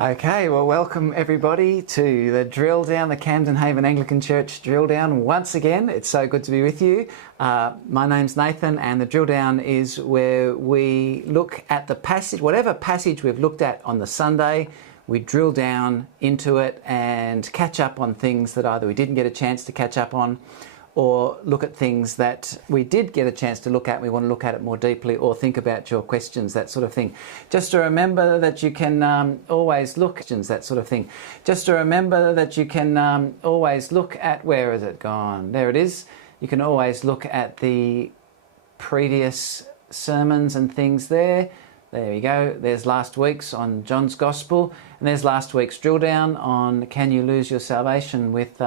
Okay, well, welcome everybody to the Drill Down, the Camden Haven Anglican Church Drill Down once again. It's so good to be with you. My name's Nathan, and the Drill Down is where we look at the passage, whatever passage we've looked at on the Sunday, we drill down into it and catch up on things that either we didn't get a chance to catch up on, or look at things that we did get a chance to look at, we want to look at it more deeply, or think about your questions, that sort of thing. Just to remember that you can always look at questions, that sort of thing. Just to remember that you can always look at, where is it gone? There it is. You can always look at the previous sermons and things there. There you go. There's last week's on John's Gospel, and there's last week's drill down on Can You Lose Your Salvation with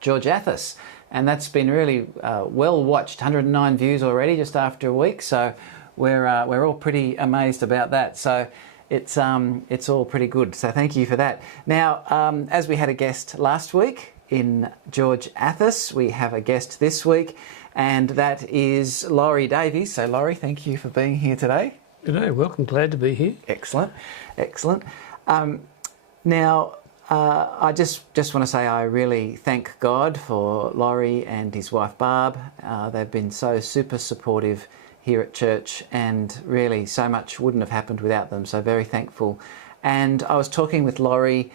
George Athos. And that's been really well watched, 109 views already just after a week. So we're all pretty amazed about that. So it's all pretty good. So thank you for that. Now, as we had a guest last week in George Athos, we have a guest this week, and that is Laurie Davies. So Laurie, thank you for being here today. G'day, welcome. Glad to be here. Excellent, excellent. Now, I just want to say I really thank God for Laurie and his wife Barb. They've been so super supportive here at church, and really so much wouldn't have happened without them, so very thankful. And I was talking with Laurie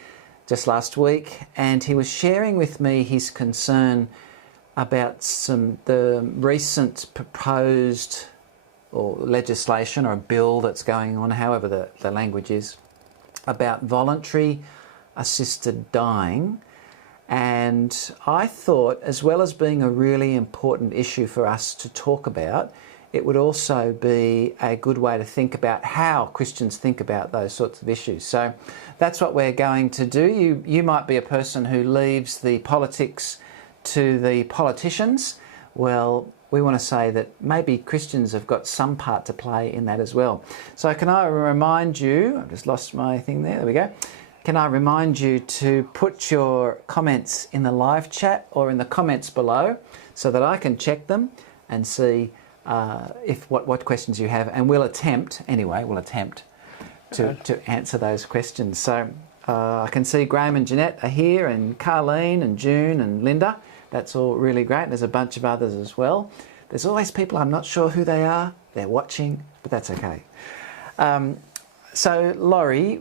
just last week, and he was sharing with me his concern about the recent proposed or legislation or a bill that's going on, however the language is, about voluntary assisted dying. And I thought, as well as being a really important issue for us to talk about, it would also be a good way to think about how Christians think about those sorts of issues. So that's what we're going to do. You might be a person who leaves the politics to the politicians. Well, we want to say that maybe Christians have got some part to play in that as well. So can I remind you, I've just lost my thing there we go. Can I remind you to put your comments in the live chat or in the comments below so that I can check them and see what questions you have, and we'll attempt to answer those questions. So I can see Graham and Jeanette are here, and Carleen and June and Linda. That's all really great. There's a bunch of others as well. There's always people I'm not sure who they are. They're watching, but that's okay. So Laurie,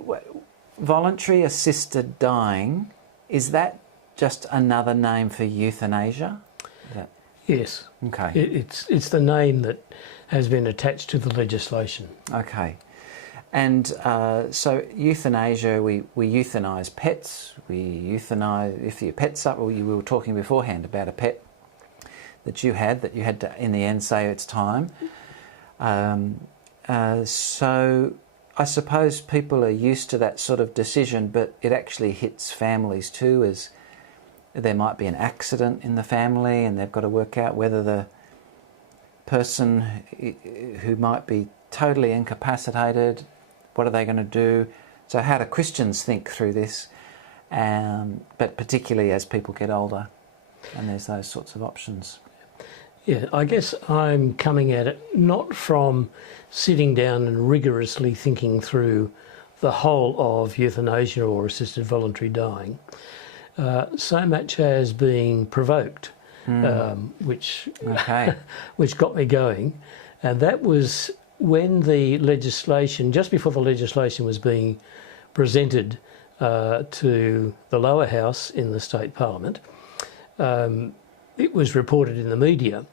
voluntary assisted dying, is that just another name for euthanasia? Yes. Okay. It's the name that has been attached to the legislation. Okay. And so euthanasia, we euthanize pets. We euthanize, if your pet's up, or we were talking beforehand about a pet that you had to in the end say it's time. So I suppose people are used to that sort of decision, but it actually hits families too, as there might be an accident in the family and they've got to work out whether the person who might be totally incapacitated, what are they going to do? So how do Christians think through this? But particularly as people get older and there's those sorts of options. Yeah, I guess I'm coming at it not from sitting down and rigorously thinking through the whole of euthanasia or assisted voluntary dying, so much as being provoked, which got me going. And that was when the legislation, just before the legislation was being presented to the lower house in the state parliament. It was reported in the media,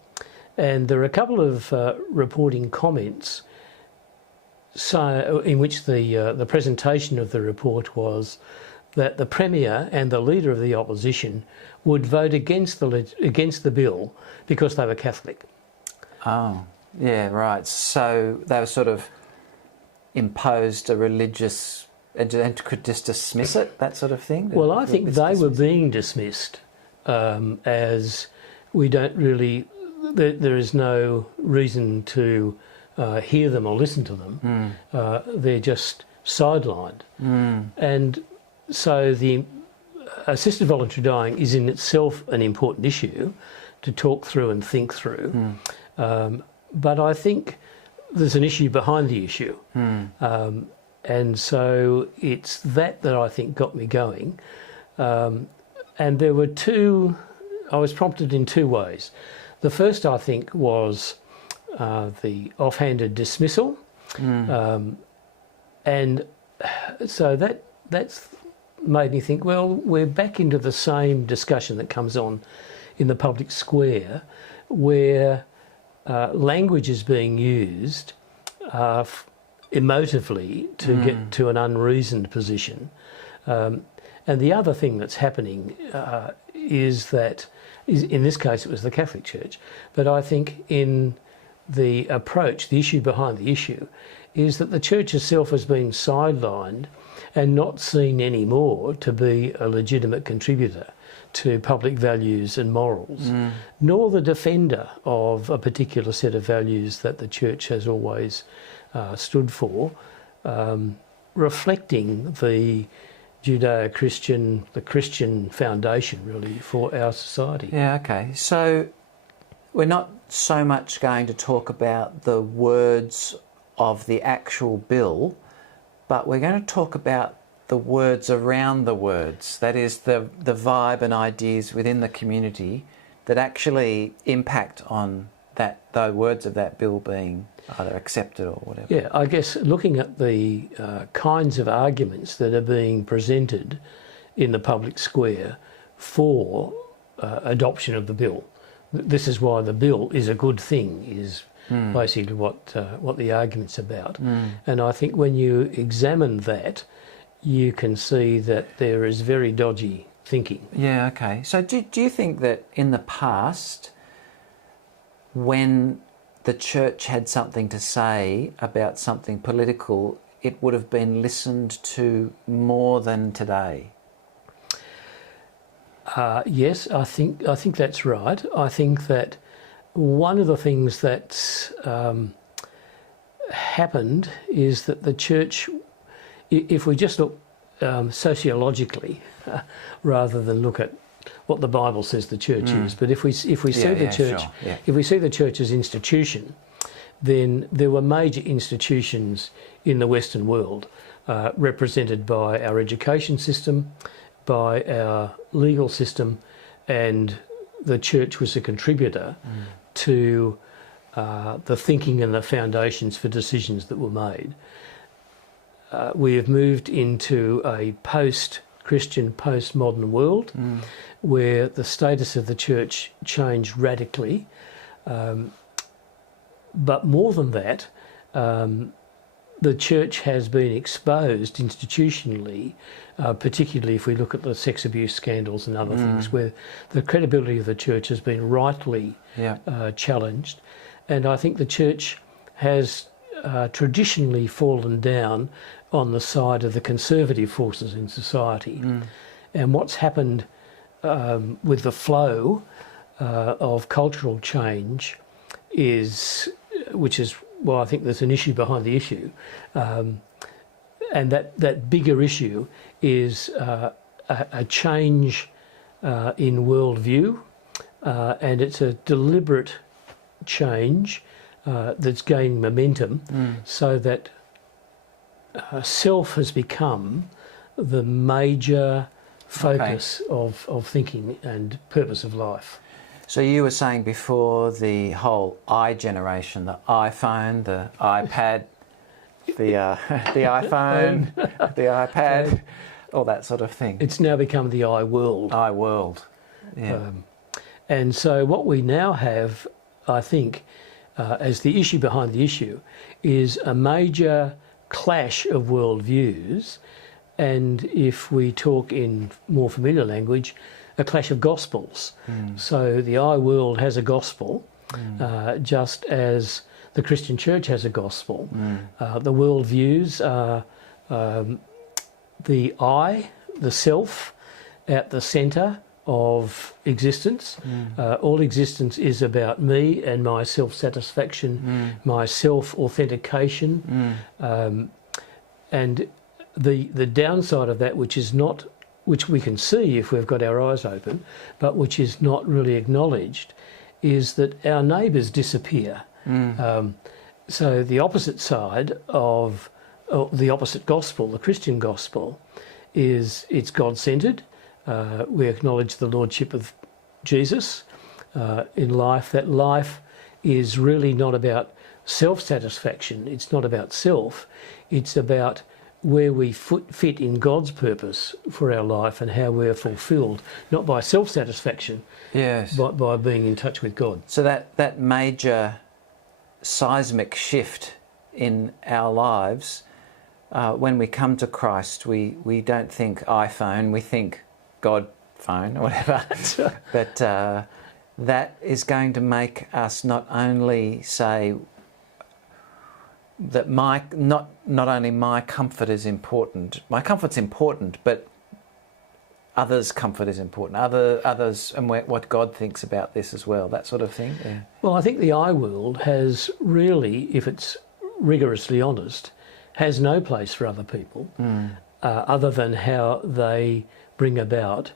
and there are a couple of reporting comments in which the presentation of the report was that the Premier and the Leader of the Opposition would vote against the bill because they were Catholic. Oh, yeah, right. So they were sort of imposed a religious, and could just dismiss it, that sort of thing? Well, I think they were being dismissed as we don't really, there is no reason to hear them or listen to them. They're just sidelined. And so the assisted voluntary dying is in itself an important issue to talk through and think through. But I think there's an issue behind the issue. And so it's that I think got me going. And there were I was prompted in two ways. The first, I think, was the offhanded dismissal. And so that's made me think, well, we're back into the same discussion that comes on in the public square, where language is being used emotively to get to an unreasoned position. And the other thing that's happening is in this case it was the Catholic Church, but I think in the approach, the issue behind the issue, is that the Church itself has been sidelined and not seen anymore to be a legitimate contributor to public values and morals, nor the defender of a particular set of values that the Church has always stood for, reflecting the Judeo-Christian, the Christian foundation really for our society. Yeah, okay. So we're not so much going to talk about the words of the actual bill, but we're going to talk about the words around the words, that is the vibe and ideas within the community that actually impact on the words of that bill being either accepted or whatever. Yeah, I guess looking at the kinds of arguments that are being presented in the public square for adoption of the bill. This is why the bill is a good thing, is basically what the argument's about. And I think when you examine that, you can see that there is very dodgy thinking. Yeah, okay. So do you think that in the past, when the Church had something to say about something political, it would have been listened to more than today? Yes, I think that's right. I think that one of the things that's happened is that the Church, if we just look sociologically rather than look at what the Bible says the Church is, but if we see the Church, sure, yeah. if we see the Church as institution, then there were major institutions in the Western world represented by our education system, by our legal system, and the Church was a contributor to the thinking and the foundations for decisions that were made. We have moved into a post-Christian, post-modern world where the status of the Church changed radically. But more than that, the Church has been exposed institutionally, particularly if we look at the sex abuse scandals and other things, where the credibility of the Church has been rightly challenged. And I think the Church has traditionally fallen down on the side of the conservative forces in society. And what's happened with the flow of cultural change is, which is, well, I think there's an issue behind the issue, and that bigger issue is a change in worldview, and it's a deliberate change that's gaining momentum, so that self has become the major focus of thinking and purpose of life. So you were saying before the whole I generation, the iPhone, the iPad, the iPhone, the iPad, all that sort of thing. It's now become the I world. I world, yeah. And so what we now have, I think, as the issue behind the issue, is a major clash of worldviews, and if we talk in more familiar language, a clash of gospels. So the I world has a gospel, just as the Christian Church has a gospel. The worldviews are the I, the self, at the centre of existence. All existence is about me and my self-satisfaction, my self-authentication, and the downside of that, which we can see if we've got our eyes open, but which is not really acknowledged, is that our neighbours disappear. So the opposite side of the opposite gospel, the Christian gospel, is it's God-centred. We acknowledge the lordship of Jesus in life. That life is really not about self-satisfaction. It's not about self. It's about where we fit in God's purpose for our life and how we're fulfilled, not by self-satisfaction, yes, but by being in touch with God. So that major seismic shift in our lives, when we come to Christ, we don't think iPhone, we think God phone or whatever. But that is going to make us not only say that not only my comfort is important, my comfort's important, but others' comfort is important. Others and what God thinks about this as well. That sort of thing. Yeah. Well, I think the I world has really, if it's rigorously honest, has no place for other people, other than how they bring about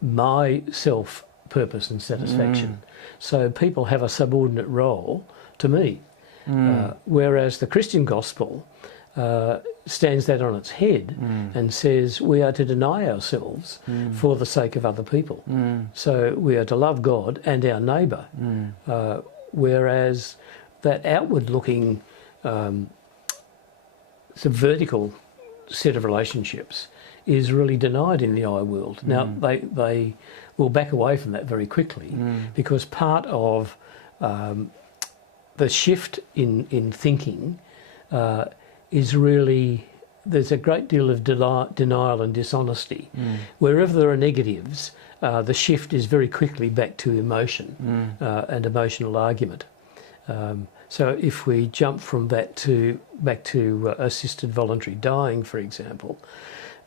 my self-purpose and satisfaction. So people have a subordinate role to me. Whereas the Christian gospel stands that on its head and says we are to deny ourselves for the sake of other people. So we are to love God and our neighbour. Whereas that outward-looking, vertical set of relationships is really denied in the I world. Now, they will back away from that very quickly because part of the shift in thinking is really, there's a great deal of denial and dishonesty. Wherever there are negatives, the shift is very quickly back to emotion and emotional argument. So if we jump from that back to assisted voluntary dying, for example,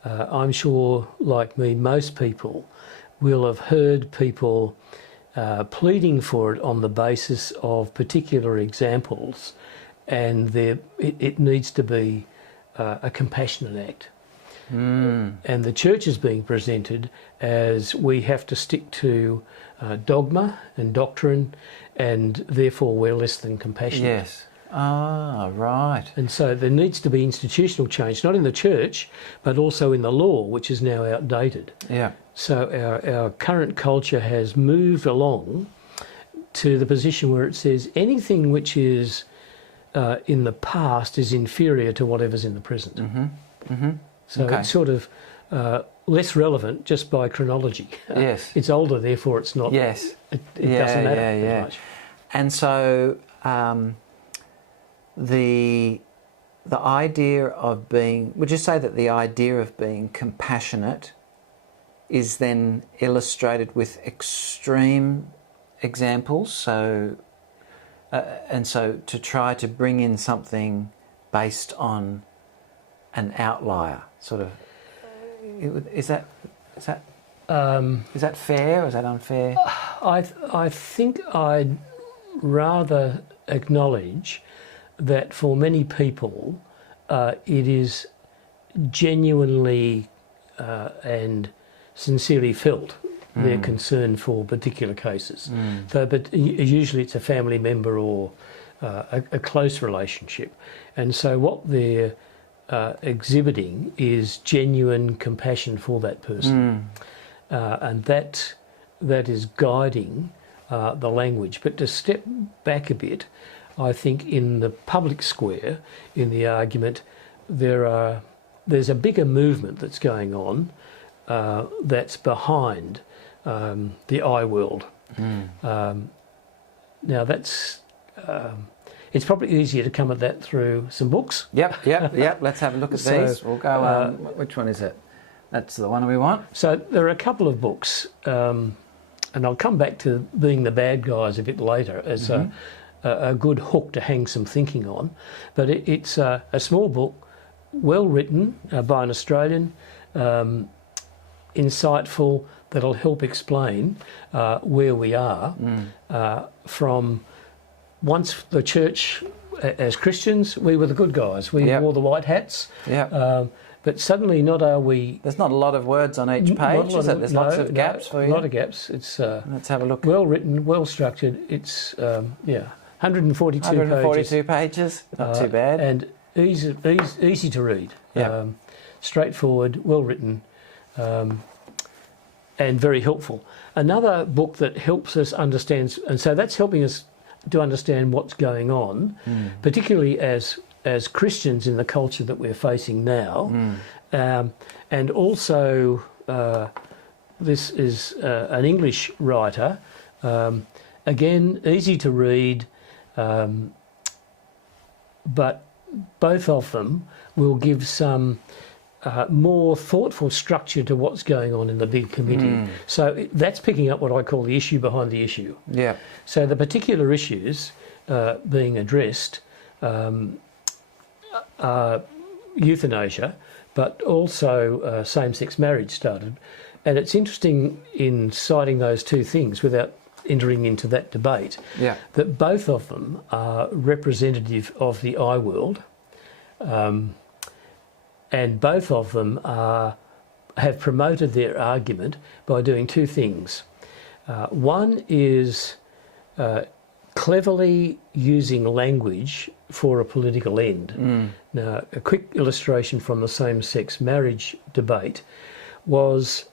I'm sure, like me, most people will have heard people pleading for it on the basis of particular examples, and it needs to be a compassionate act. And the church is being presented as we have to stick to dogma and doctrine, and therefore we're less than compassionate. Yes. Ah, right. And so there needs to be institutional change, not in the church, but also in the law, which is now outdated. Yeah. So our current culture has moved along to the position where it says anything which is in the past is inferior to whatever's in the present. So it's sort of less relevant just by chronology. Yes. It's older, therefore it's not. Yes. It doesn't matter very much. And so the idea of being, would you say that the idea of being compassionate is then illustrated with extreme examples? So and so to try to bring in something based on an outlier, sort of, is that fair or is that unfair? I think I'd rather acknowledge that for many people it is genuinely and sincerely felt their concern for particular cases. So, but usually it's a family member or a close relationship, and so what they're exhibiting is genuine compassion for that person, and that is guiding the language. But to step back a bit, I think in the public square, in the argument, there's a bigger movement that's going on that's behind the I world. Now that's it's probably easier to come at that through some books. Yep. Let's have a look at these. We'll go. Which one is it? That's the one we want. So there are a couple of books, and I'll come back to being the bad guys a bit later as a good hook to hang some thinking on. But it's a small book, well written by an Australian, insightful, that'll help explain where we are from once the church, as Christians, we were the good guys. We wore the white hats. But suddenly not are we... There's not a lot of words on each page, is it? There's lots of gaps for you? A lot of gaps. It's let's have a look. Well written, well structured. It's, 142 pages. Not too bad. easy to read, Yeah. straightforward, well written, and very helpful. Another book that helps us understand, and so that's helping us to understand what's going on, particularly as Christians in the culture that we're facing now, and also this is an English writer, again easy to read, but both of them will give some more thoughtful structure to what's going on in the big committee. So that's picking up what I call the issue behind the issue. Yeah. So the particular issues being addressed are euthanasia, but also same-sex marriage started. And it's interesting in citing those two things without entering into that debate, that both of them are representative of the I world, and both of them have promoted their argument by doing two things. One is cleverly using language for a political end. Now, a quick illustration from the same-sex marriage debate was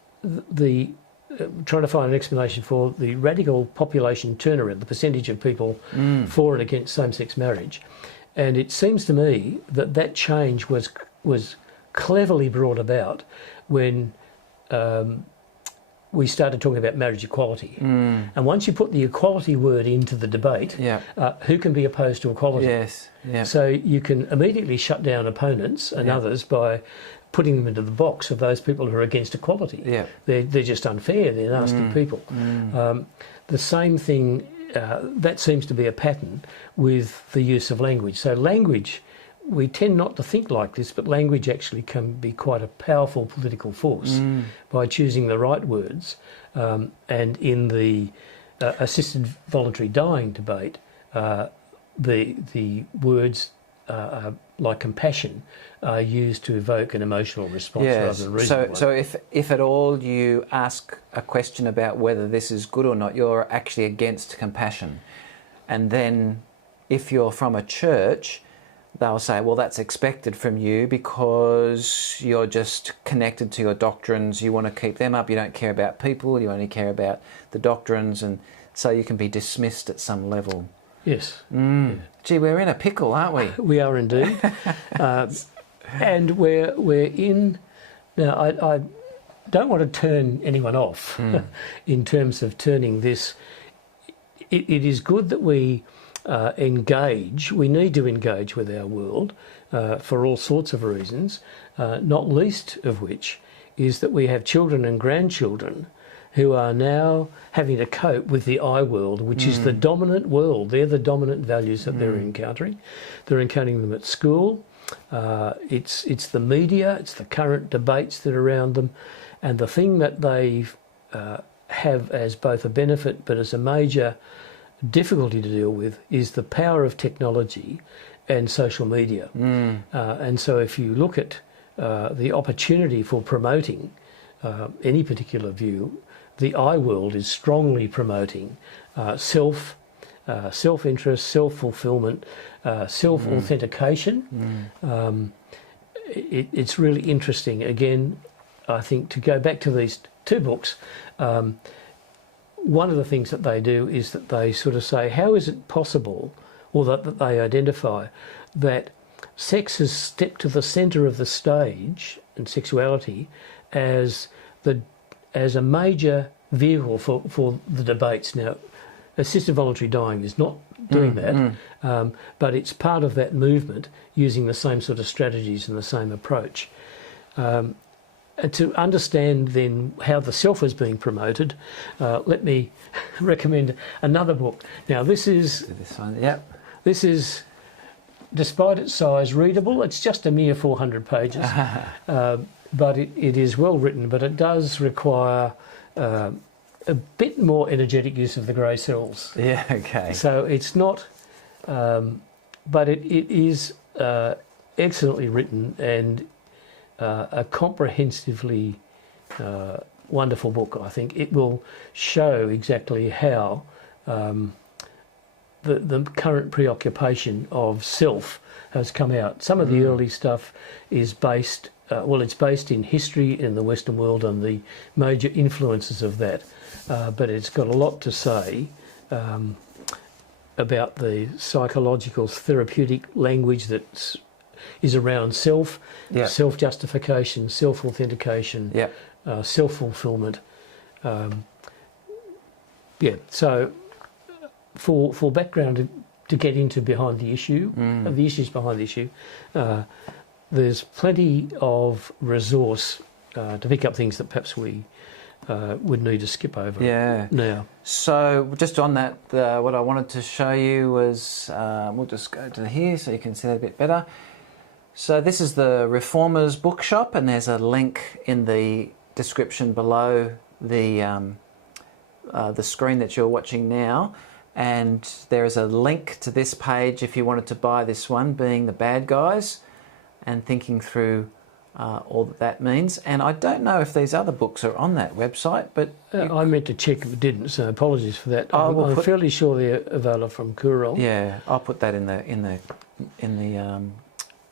trying to find an explanation for the radical population turnaround, the percentage of people for and against same-sex marriage. And it seems to me that change was cleverly brought about when we started talking about marriage equality. And once you put the equality word into the debate, who can be opposed to equality? Yes. Yeah. So you can immediately shut down opponents and others by putting them into the box of those people who are against equality. Yeah. They're just unfair, they're nasty people. The same thing, that seems to be a pattern with the use of language. So language, we tend not to think like this, but language actually can be quite a powerful political force by choosing the right words. And in the assisted voluntary dying debate, the words like compassion are used to evoke an emotional response rather than reasonable. So if at all you ask a question about whether this is good or not, you're actually against compassion. And then if you're from a church, they'll say, well, that's expected from you because you're just connected to your doctrines. You want to keep them up. You don't care about people. You only care about the doctrines. And so you can be dismissed at some level. Yes. Yeah. Gee, we're in a pickle, aren't we? We are indeed. And we're in... Now, I don't want to turn anyone off in terms of turning this... It is good that we... engage. We need to engage with our world for all sorts of reasons, not least of which is that we have children and grandchildren who are now having to cope with the I world, which is the dominant world. They're the dominant values that they're encountering. They're encountering them at school. It's the media. It's the current debates that are around them. And the thing that they have as both a benefit but as a major difficulty to deal with is the power of technology and social media. And so if you look at the opportunity for promoting any particular view, the I world is strongly promoting self-interest, self-fulfillment, self-authentication. It's really interesting. Again, I think to go back to these two books, one of the things that they do is that they sort of say, how is it possible, or that they identify, that sex has stepped to the centre of the stage and sexuality as a major vehicle for the debates. Now, assisted voluntary dying is not doing that, but it's part of that movement using the same sort of strategies and the same approach. And to understand then how the self is being promoted, let me recommend another book. Now this is, despite its size, readable. It's just a mere 400 pages, but it is well written, but it does require a bit more energetic use of the grey cells. Yeah, okay. So it's not, but it is excellently written and a comprehensively wonderful book, I think. It will show exactly how the current preoccupation of self has come out. Some of the early stuff is based, it's based in history in the Western world and the major influences of that, but it's got a lot to say about the psychological therapeutic language that is around self, self-justification, self-authentication, self-fulfillment. So for background to get into behind the issue, the issues behind the issue, there's plenty of resource to pick up things that perhaps we would need to skip over now. So just on that, what I wanted to show you was, we'll just go to here so you can see that a bit better. So this is the Reformers Bookshop, and there's a link in the description below the screen that you're watching now. And there is a link to this page if you wanted to buy this one, Being the Bad Guys, and thinking through all that means. And I don't know if these other books are on that website, but I meant to check if it didn't, so apologies for that. I'm fairly sure they're available from Kuril. Yeah, I'll put that in the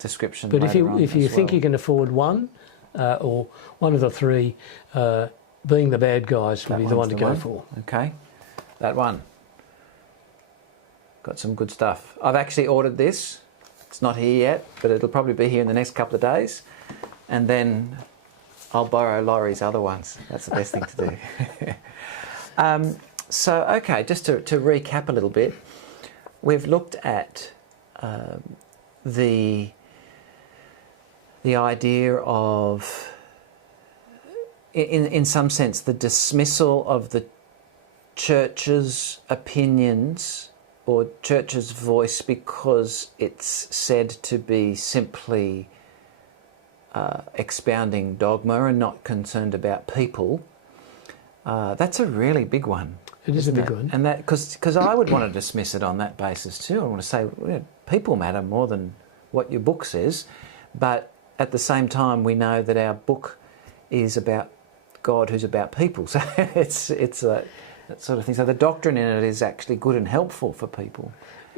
description. But if you think you can afford one or one of the three, Being the Bad Guys will be the one to go for. Okay, that one. Got some good stuff. I've actually ordered this. It's not here yet, but it'll probably be here in the next couple of days. And then I'll borrow Laurie's other ones. That's the best thing to do. So, okay, just to recap a little bit, we've looked at the idea of, in some sense, the dismissal of the church's opinions or church's voice because it's said to be simply expounding dogma and not concerned about people. That's a really big one. It is a big one. And that, because I would want to dismiss it on that basis too. I want to say, well, people matter more than what your book says, but at the same time we know that our book is about God who's about people. So it's that sort of thing. So the doctrine in it is actually good and helpful for people.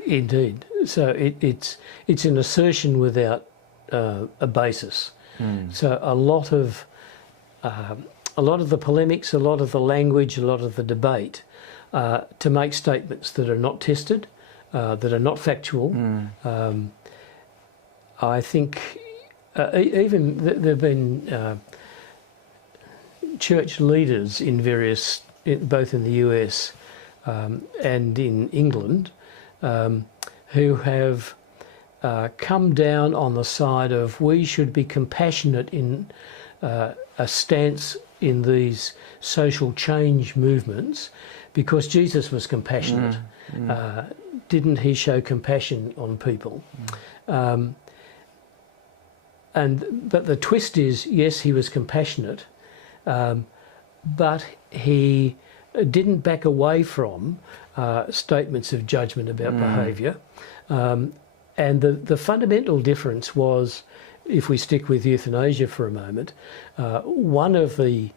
Indeed. So it's an assertion without a basis. So a lot of the polemics, a lot of the language, a lot of the debate to make statements that are not tested, that are not factual. I think even there have been church leaders in various, both in the US and in England, who have come down on the side of we should be compassionate in a stance in these social change movements because Jesus was compassionate. Didn't he show compassion on people? But the twist is, yes, he was compassionate, but he didn't back away from statements of judgment about behaviour. And the fundamental difference was, if we stick with euthanasia for a moment, one of the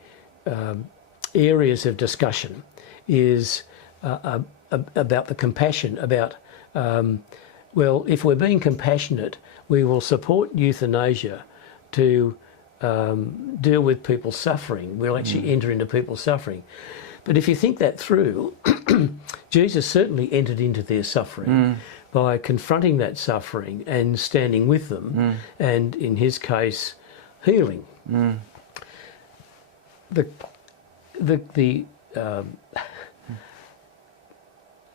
areas of discussion is about the compassion, about, well, if we're being compassionate, we will support euthanasia to deal with people's suffering. We'll actually enter into people's suffering. But if you think that through, Jesus certainly entered into their suffering by confronting that suffering and standing with them, and in his case, healing. The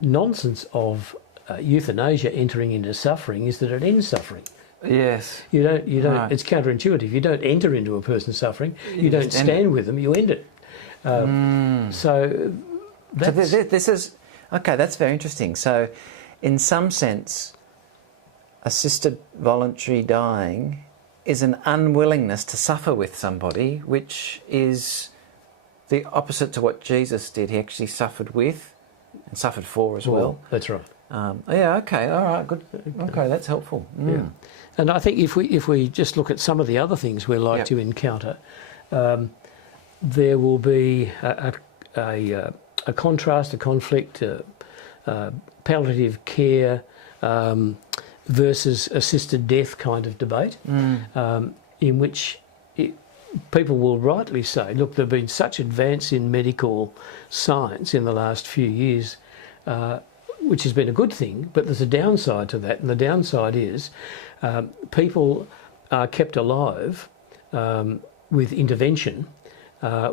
nonsense of euthanasia entering into suffering is that it ends suffering. Yes. You don't. Right. It's counterintuitive. You don't enter into a person's suffering. You don't stand with them. You end it. So this is okay. That's very interesting. So, in some sense, assisted voluntary dying is an unwillingness to suffer with somebody, which is the opposite to what Jesus did. He actually suffered with and suffered for as well. That's right. Yeah. Okay. All right. Good. Okay. That's helpful. Yeah. And I think if we just look at some of the other things we like to encounter, there will be a contrast, a conflict, palliative care versus assisted death kind of debate, in which people will rightly say, look, there have been such advance in medical science in the last few years, which has been a good thing, but there's a downside to that, and the downside is people are kept alive with intervention,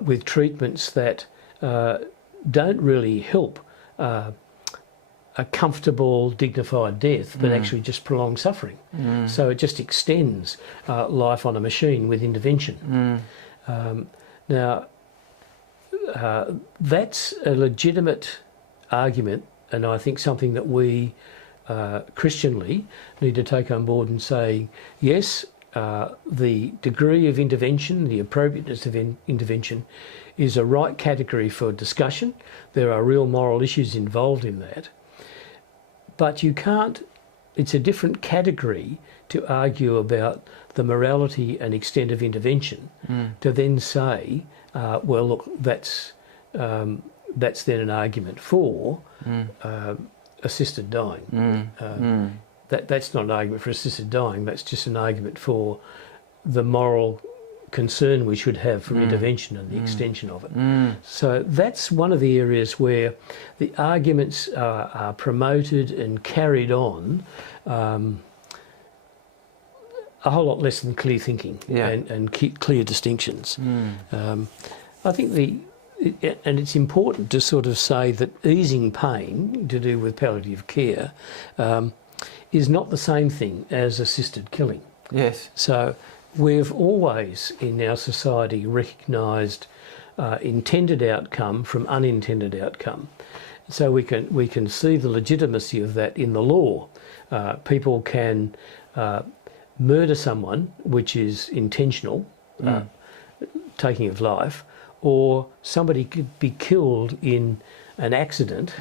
with treatments that don't really help a comfortable, dignified death, but actually just prolong suffering. So it just extends life on a machine with intervention. Now, that's a legitimate argument, and I think something that we Christianly need to take on board and say, yes, the degree of intervention, the appropriateness of intervention is a right category for discussion. There are real moral issues involved in that. But you can't, it's a different category to argue about the morality and extent of intervention to then say, well, look, that's then an argument for assisted dying. That's not an argument for assisted dying, that's just an argument for the moral concern we should have for intervention and the extension of it. So that's one of the areas where the arguments are promoted and carried on a whole lot less than clear thinking and clear distinctions. I think and it's important to sort of say that easing pain to do with palliative care is not the same thing as assisted killing. Yes. So we've always in our society recognised intended outcome from unintended outcome. So we can see the legitimacy of that in the law. People can murder someone, which is intentional, taking of life, or somebody could be killed in an accident,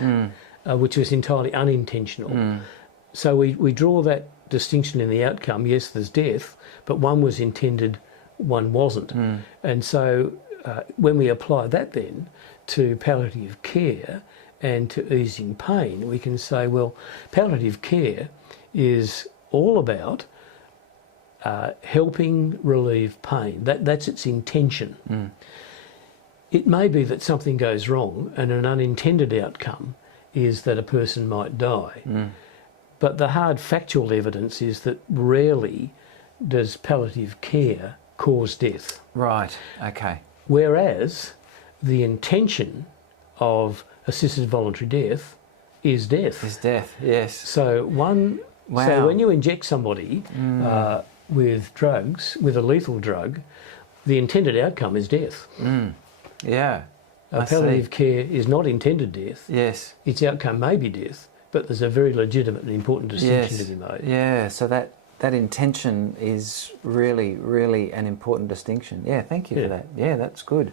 which was entirely unintentional. So we draw that distinction in the outcome. Yes, there's death, but one was intended, one wasn't. And so when we apply that then to palliative care and to easing pain, we can say, well, palliative care is all about helping relieve pain. That's its intention. It may be that something goes wrong and an unintended outcome is that a person might die. But the hard factual evidence is that rarely does palliative care cause death. Right, okay. Whereas the intention of assisted voluntary death is death. Is death, yes. So so when you inject somebody with drugs, with a lethal drug, the intended outcome is death. Yeah. Palliative care is not intended death. Yes. Its outcome may be death, but there's a very legitimate and important distinction to be made. Yeah, so that intention is really, really an important distinction. Yeah, thank you for that. Yeah, that's good.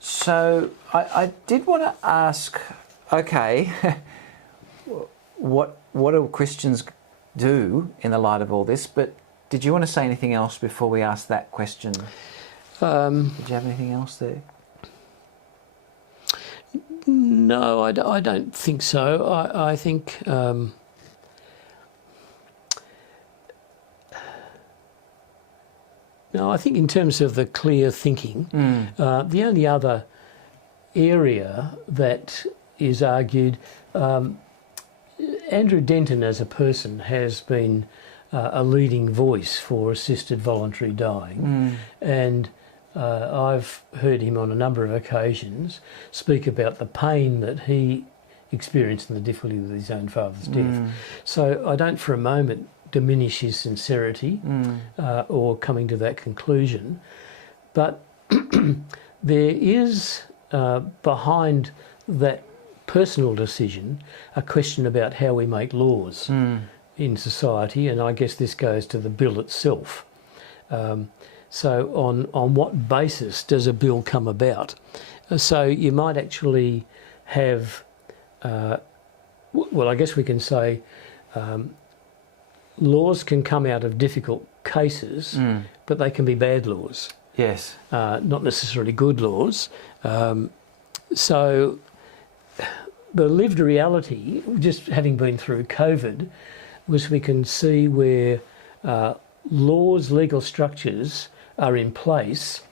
So I did want to ask, okay, what do Christians do in the light of all this? But did you want to say anything else before we ask that question? Did you have anything else there? No, I don't think so. I think no, I think in terms of the clear thinking, the only other area that is argued, Andrew Denton as a person has been a leading voice for assisted voluntary dying, and I've heard him on a number of occasions speak about the pain that he experienced and the difficulty with his own father's death. So I don't for a moment diminish his sincerity or coming to that conclusion, but there is behind that personal decision a question about how we make laws in society, and I guess this goes to the bill itself. So on what basis does a bill come about? So you might actually have, well, I guess we can say laws can come out of difficult cases, but they can be bad laws. Yes. Not necessarily good laws. So the lived reality, just having been through COVID, was we can see where laws, legal structures are in place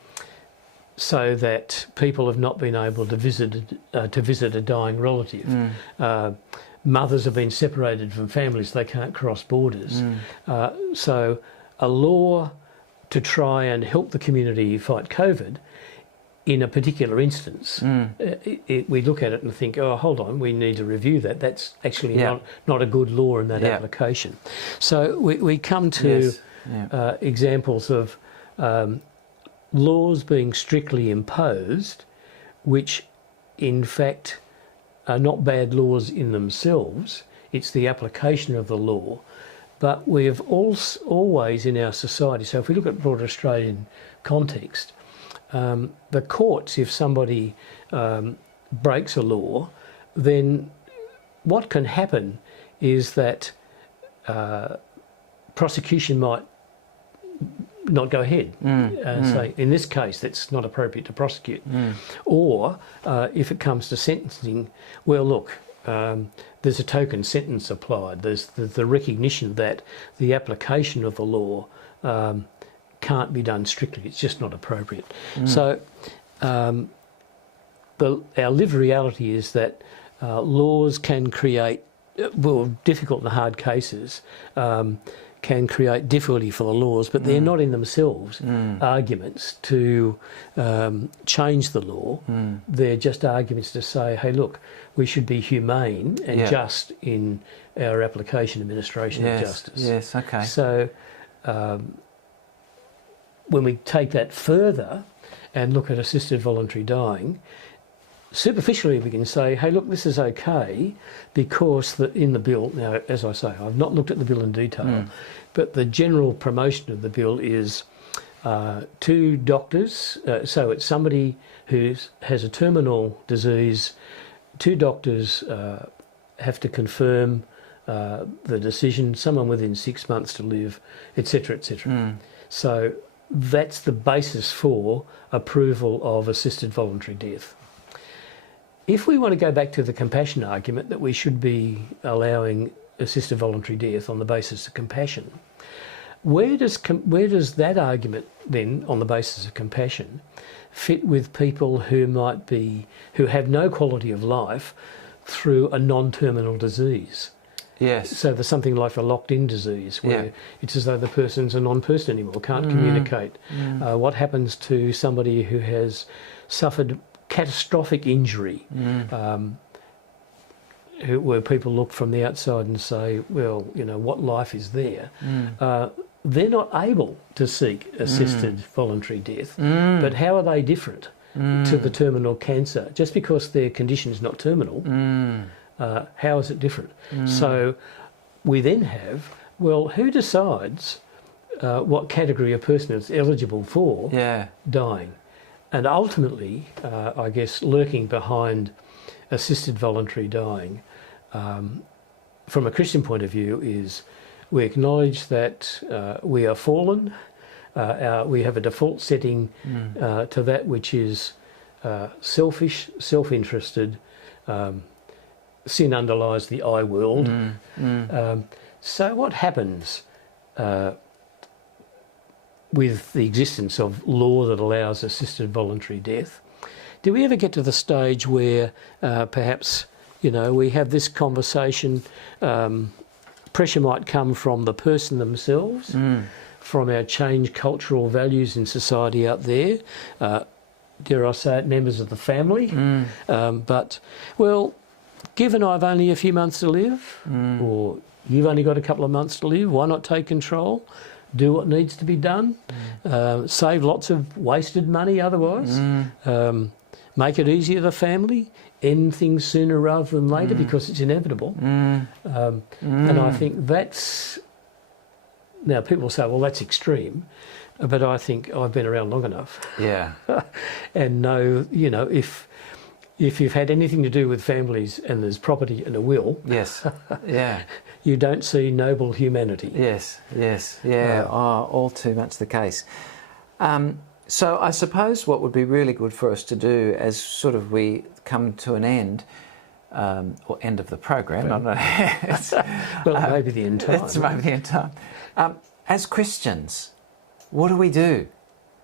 so that people have not been able to visit a dying relative. Mothers have been separated from families; they can't cross borders. So a law to try and help the community fight COVID, in a particular instance, we look at it and think, oh, hold on, we need to review that. That's actually not a good law in that application. So we come to examples of laws being strictly imposed, which in fact are not bad laws in themselves. It's the application of the law. But we have always in our society, so if we look at broader Australian context, the courts, if somebody breaks a law, then what can happen is that prosecution might not go ahead. Say, in this case, that's not appropriate to prosecute. Or if it comes to sentencing, well, look, there's a token sentence applied. There's the recognition that the application of the law can't be done strictly. It's just not appropriate. So our lived reality is that laws can create, difficult and hard cases can create difficulty for the laws, but they're not in themselves arguments to change the law. They're just arguments to say, hey, look, we should be humane and just in our application administration of justice. Yes, okay. So when we take that further and look at assisted voluntary dying, superficially we can say, hey, look, this is okay because in the bill, now, as I say, I've not looked at the bill in detail, but the general promotion of the bill is 2 doctors, so it's somebody who has a terminal disease, 2 doctors have to confirm the decision, someone within 6 months to live, etc., etc. So that's the basis for approval of assisted voluntary death. If we want to go back to the compassion argument that we should be allowing assisted voluntary death on the basis of compassion, where does that argument then, on the basis of compassion, fit with people who have no quality of life through a non-terminal disease? Yes. So there's something like a locked-in disease where it's as though the person's a non-person anymore, can't communicate. What happens to somebody who has suffered catastrophic injury, where people look from the outside and say, well, you know, what life is there? They're not able to seek assisted voluntary death, but how are they different to the terminal cancer? Just because their condition is not terminal, how is it different? So we then have, well, who decides what category a person is eligible for dying? And ultimately, I guess, lurking behind assisted voluntary dying, from a Christian point of view, is we acknowledge that we are fallen. We have a default setting to that which is selfish, self-interested. Sin underlies the I world. So what happens with the existence of law that allows assisted voluntary death? Do we ever get to the stage where perhaps, you know, we have this conversation, pressure might come from the person themselves, from our changed cultural values in society out there, dare I say it, members of the family, but, well, given I've only a few months to live, or you've only got a couple of months to live, why not take control? Do what needs to be done, save lots of wasted money otherwise, make it easier for the family, end things sooner rather than later because it's inevitable. And I think that's, now people say, well, that's extreme, but I think I've been around long enough and know, you know, if you've had anything to do with families and there's property and a will, you don't see noble humanity. All too much the case. So I suppose what would be really good for us to do as sort of we come to an end, or end of the program. I don't know. Well, it may be the end time. It's maybe the end time. As Christians, what do we do?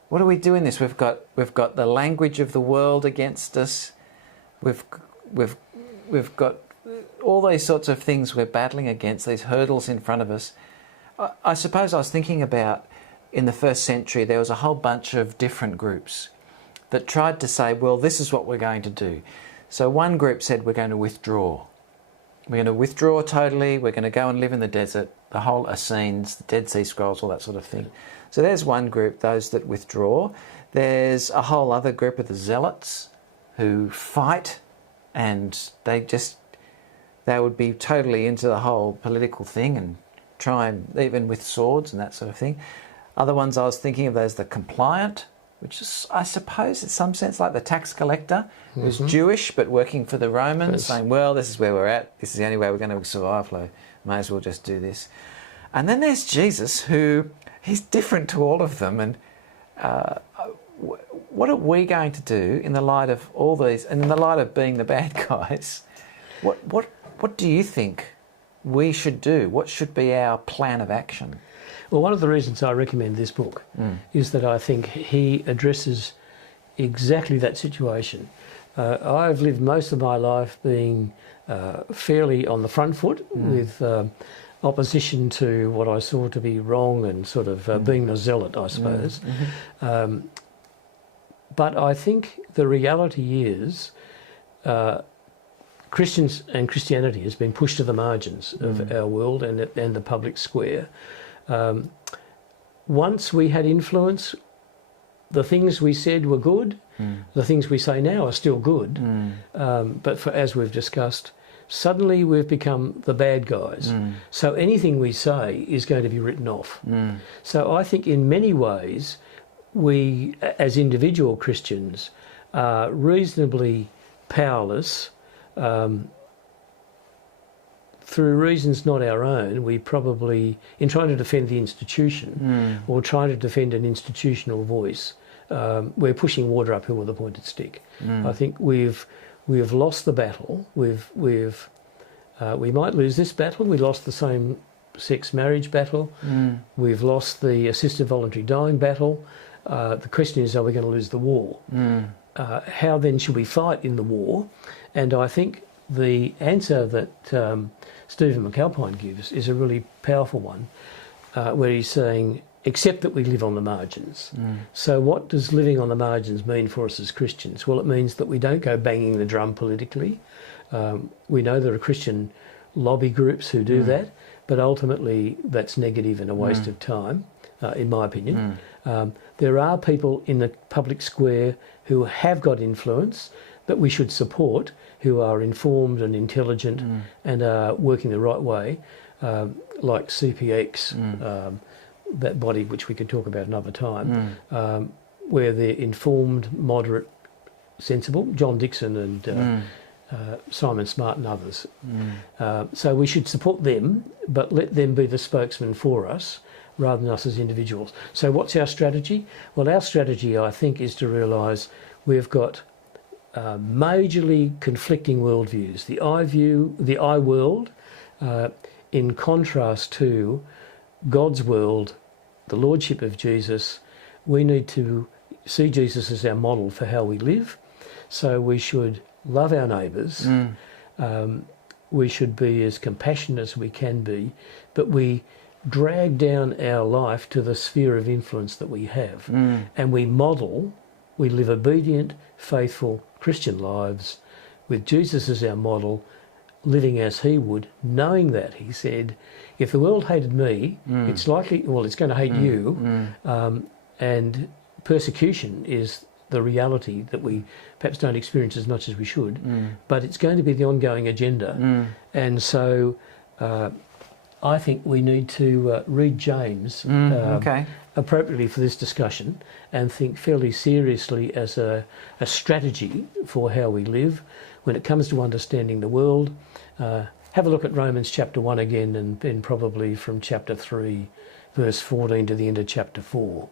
What do we do in this? We've got the language of the world against us. We've got all these sorts of things we're battling against, these hurdles in front of us. I suppose I was thinking about, in the first century, there was a whole bunch of different groups that tried to say, well, this is what we're going to do. So one group said, we're going to withdraw. We're going to withdraw totally. We're going to go and live in the desert, the whole Essenes, the Dead Sea Scrolls, all that sort of thing. So there's one group, those that withdraw. There's a whole other group of the zealots who fight, and they would be totally into the whole political thing and try and, even with swords and that sort of thing. Other ones I was thinking of, those the compliant, which is, I suppose, in some sense, like the tax collector, who's Jewish but working for the Romans, saying, well, this is where we're at, this is the only way we're going to survive, so may as well just do this. And then there's Jesus, who, he's different to all of them, and what are we going to do in the light of all these, and in the light of being the bad guys? What do you think we should do? What should be our plan of action? Well, one of the reasons I recommend this book is that I think he addresses exactly that situation. I've lived most of my life being fairly on the front foot with opposition to what I saw to be wrong and sort of being a zealot, I suppose. But I think the reality is Christians and Christianity has been pushed to the margins of our world and the public square. Once we had influence, the things we said were good, the things we say now are still good, but as we've discussed, suddenly we've become the bad guys. So anything we say is going to be written off. So I think in many ways we, as individual Christians, are reasonably powerless. Through reasons not our own, we probably, in trying to defend the institution or trying to defend an institutional voice, we're pushing water uphill with a pointed stick. I think we've lost the battle. We might lose this battle. We lost the same-sex marriage battle. We've lost the assisted voluntary dying battle. The question is, are we going to lose the war? How then should we fight in the war? And I think the answer that Stephen McAlpine gives is a really powerful one, where he's saying, except that we live on the margins. So what does living on the margins mean for us as Christians? Well, it means that we don't go banging the drum politically. We know there are Christian lobby groups who do that, but ultimately that's negative and a waste of time, in my opinion. There are people in the public square who have got influence that we should support, who are informed and intelligent and are working the right way, like CPX, that body which we could talk about another time, where they're informed, moderate, sensible, John Dixon and Simon Smart and others. So we should support them, but let them be the spokesman for us rather than us as individuals. So what's our strategy? Well, our strategy, I think, is to realise we've got majorly conflicting worldviews. The I world, in contrast to God's world, the Lordship of Jesus. We need to see Jesus as our model for how we live. So we should love our neighbours. We should be as compassionate as we can be, but we drag down our life to the sphere of influence that we have. And we live obedient, faithful Christian lives with Jesus as our model, living as he would, knowing that, he said, if the world hated me, it's going to hate you. And persecution is the reality that we perhaps don't experience as much as we should, but it's going to be the ongoing agenda. And so I think we need to read James appropriately for this discussion and think fairly seriously as a strategy for how we live when it comes to understanding the world. Have a look at Romans chapter 1 again, and then probably from chapter 3, verse 14 to the end of chapter 4.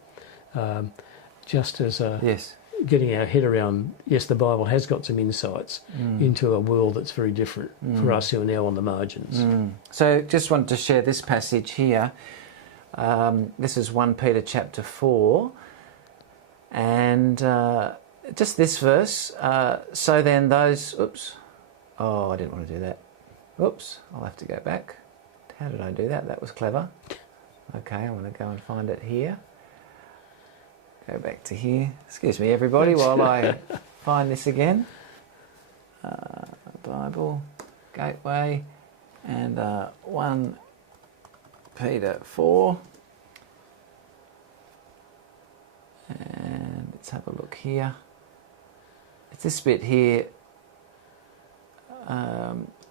Just as a getting our head around, yes, the Bible has got some insights into a world that's very different for us who are now on the margins. So just wanted to share this passage here. This is 1 Peter chapter 4, and just this verse. So then those... Oops. Oh, I didn't want to do that. Oops, I'll have to go back. How did I do that? That was clever. Okay, I'm going to go and find it here. Go back to here. Excuse me, everybody, while I find this again. Bible, Gateway, and 1 Peter 4. And let's have a look here. It's this bit here.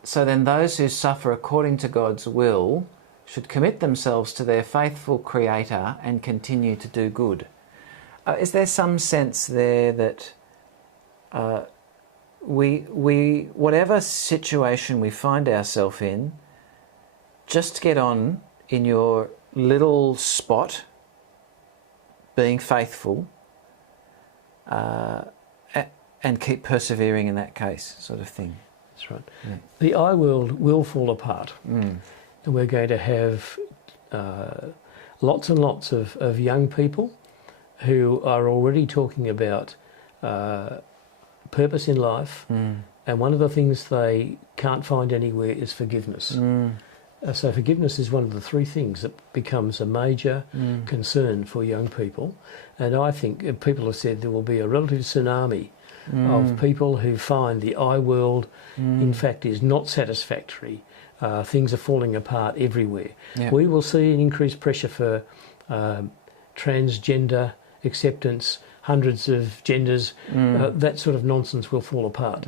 So then those who suffer according to God's will should commit themselves to their faithful Creator and continue to do good. Is there some sense there that we whatever situation we find ourselves in, just get on in your little spot, being faithful, and keep persevering in that case, sort of thing? That's right. Yeah. The I world will fall apart, and we're going to have lots and lots of young people who are already talking about purpose in life, and one of the things they can't find anywhere is forgiveness. So forgiveness is one of the three things that becomes a major concern for young people, and I think people have said there will be a relative tsunami of people who find the I world in fact is not satisfactory. Things are falling apart everywhere. Yeah. We will see an increased pressure for transgender acceptance, hundreds of genders. That sort of nonsense will fall apart.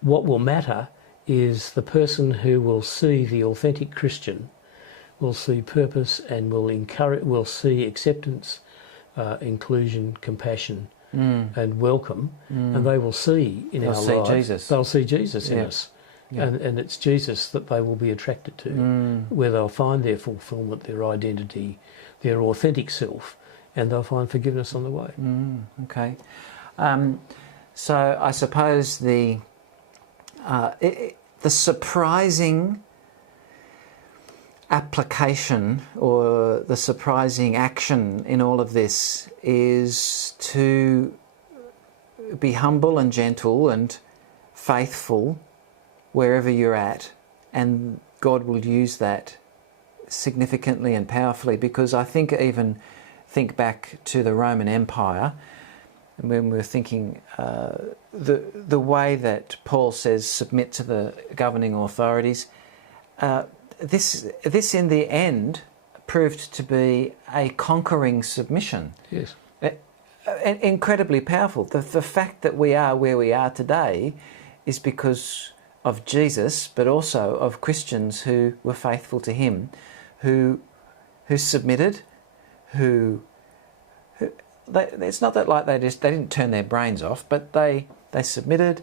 What will matter is the person who will see the authentic Christian, will see purpose and will see acceptance, inclusion, compassion, and welcome, and they will see in our lives. Jesus. They'll see Jesus in us, and it's Jesus that they will be attracted to, where they'll find their fulfilment, their identity, their authentic self, and they'll find forgiveness on the way. Okay, so I suppose the surprising application or the surprising action in all of this is to be humble and gentle and faithful wherever you're at, and God will use that significantly and powerfully, because I think back to the Roman Empire, when we were thinking the way that Paul says submit to the governing authorities, this in the end proved to be a conquering submission. Yes. Incredibly powerful. The fact that we are where we are today is because of Jesus, but also of Christians who were faithful to him, who submitted, it's not that like they didn't turn their brains off, but they submitted,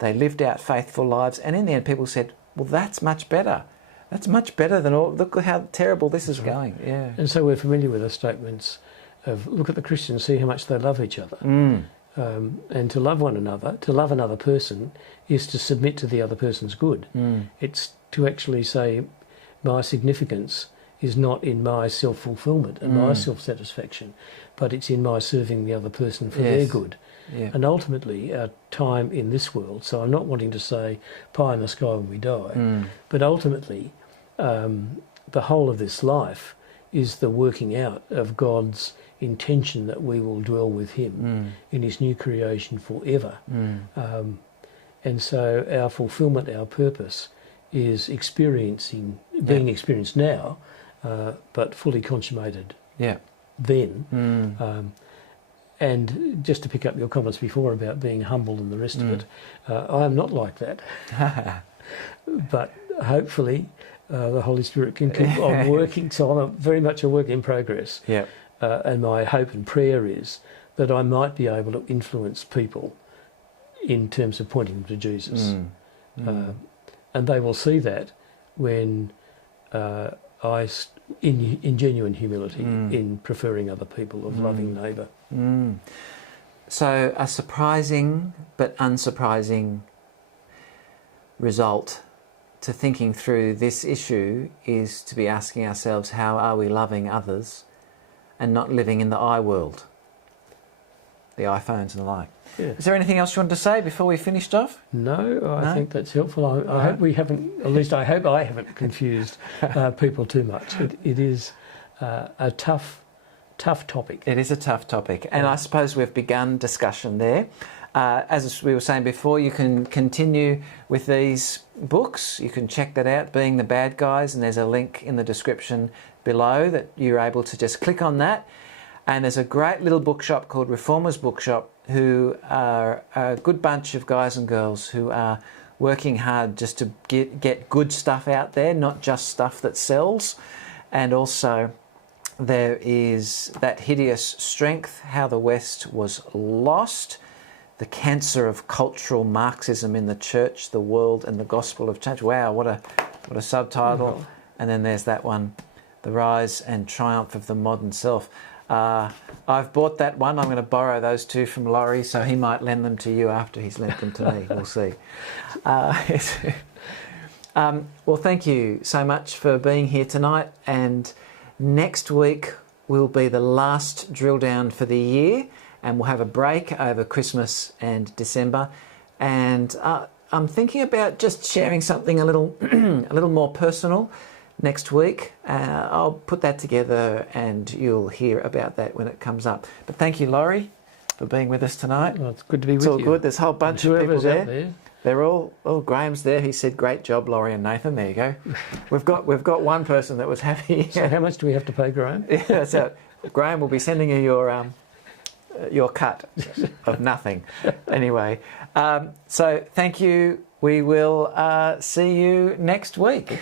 they lived out faithful lives, and in the end people said, well, that's much better. That's much better than all. Look how terrible this is going. Yeah. And so we're familiar with the statements of look at the Christians, see how much they love each other. And to love one another, to love another person, is to submit to the other person's good. It's to actually say my significance is not in my self-fulfillment and my self-satisfaction, but it's in my serving the other person for their good. Yeah. And ultimately our time in this world, so I'm not wanting to say pie in the sky when we die, but ultimately the whole of this life is the working out of God's intention that we will dwell with him in his new creation forever. And so our fulfillment, our purpose is being experienced now, but fully consummated then. And just to pick up your comments before about being humble and the rest of it, I am not like that. But hopefully the Holy Spirit can keep on working, so I'm very much a work in progress. Yeah. And my hope and prayer is that I might be able to influence people in terms of pointing them to Jesus. And they will see that when in genuine humility, in preferring other people, of loving neighbour. So a surprising but unsurprising result to thinking through this issue is to be asking ourselves, how are we loving others and not living in the I world, the iPhones and the like. Yeah. Is there anything else you want to say before we finished off? No, I think that's helpful. I hope we haven't, at least I hope I haven't confused people too much. It is a tough topic. It is a tough topic, and I suppose we've begun discussion there. As we were saying before, you can continue with these books. You can check that out, Being the Bad Guys, and there's a link in the description below that you're able to just click on that. And there's a great little bookshop called Reformers Bookshop, who are a good bunch of guys and girls who are working hard just to get good stuff out there, not just stuff that sells. And also there is That Hideous Strength, How the West Was Lost, The Cancer of Cultural Marxism in the Church, the World and the Gospel of Change. Wow, what a subtitle. Mm-hmm. And then there's that one, The Rise and Triumph of the Modern Self. I've bought that one. I'm going to borrow those two from Laurie, so he might lend them to you after he's lent them to me. We'll see. Well, thank you so much for being here tonight. And next week will be the last drill down for the year, and we'll have a break over Christmas and December. And I'm thinking about just sharing something a little more personal next week. I'll put that together and you'll hear about that when it comes up. But thank you, Laurie, for being with us tonight. Well, it's good to be with you. you. It's all good. There's a whole bunch of people out there. They're all Graham's there. He said, "Great job, Laurie and Nathan." There you go. We've got one person that was happy. So how much do we have to pay Graham? Yeah, so Graham will be sending you your cut of nothing. Anyway, so thank you. We will see you next week.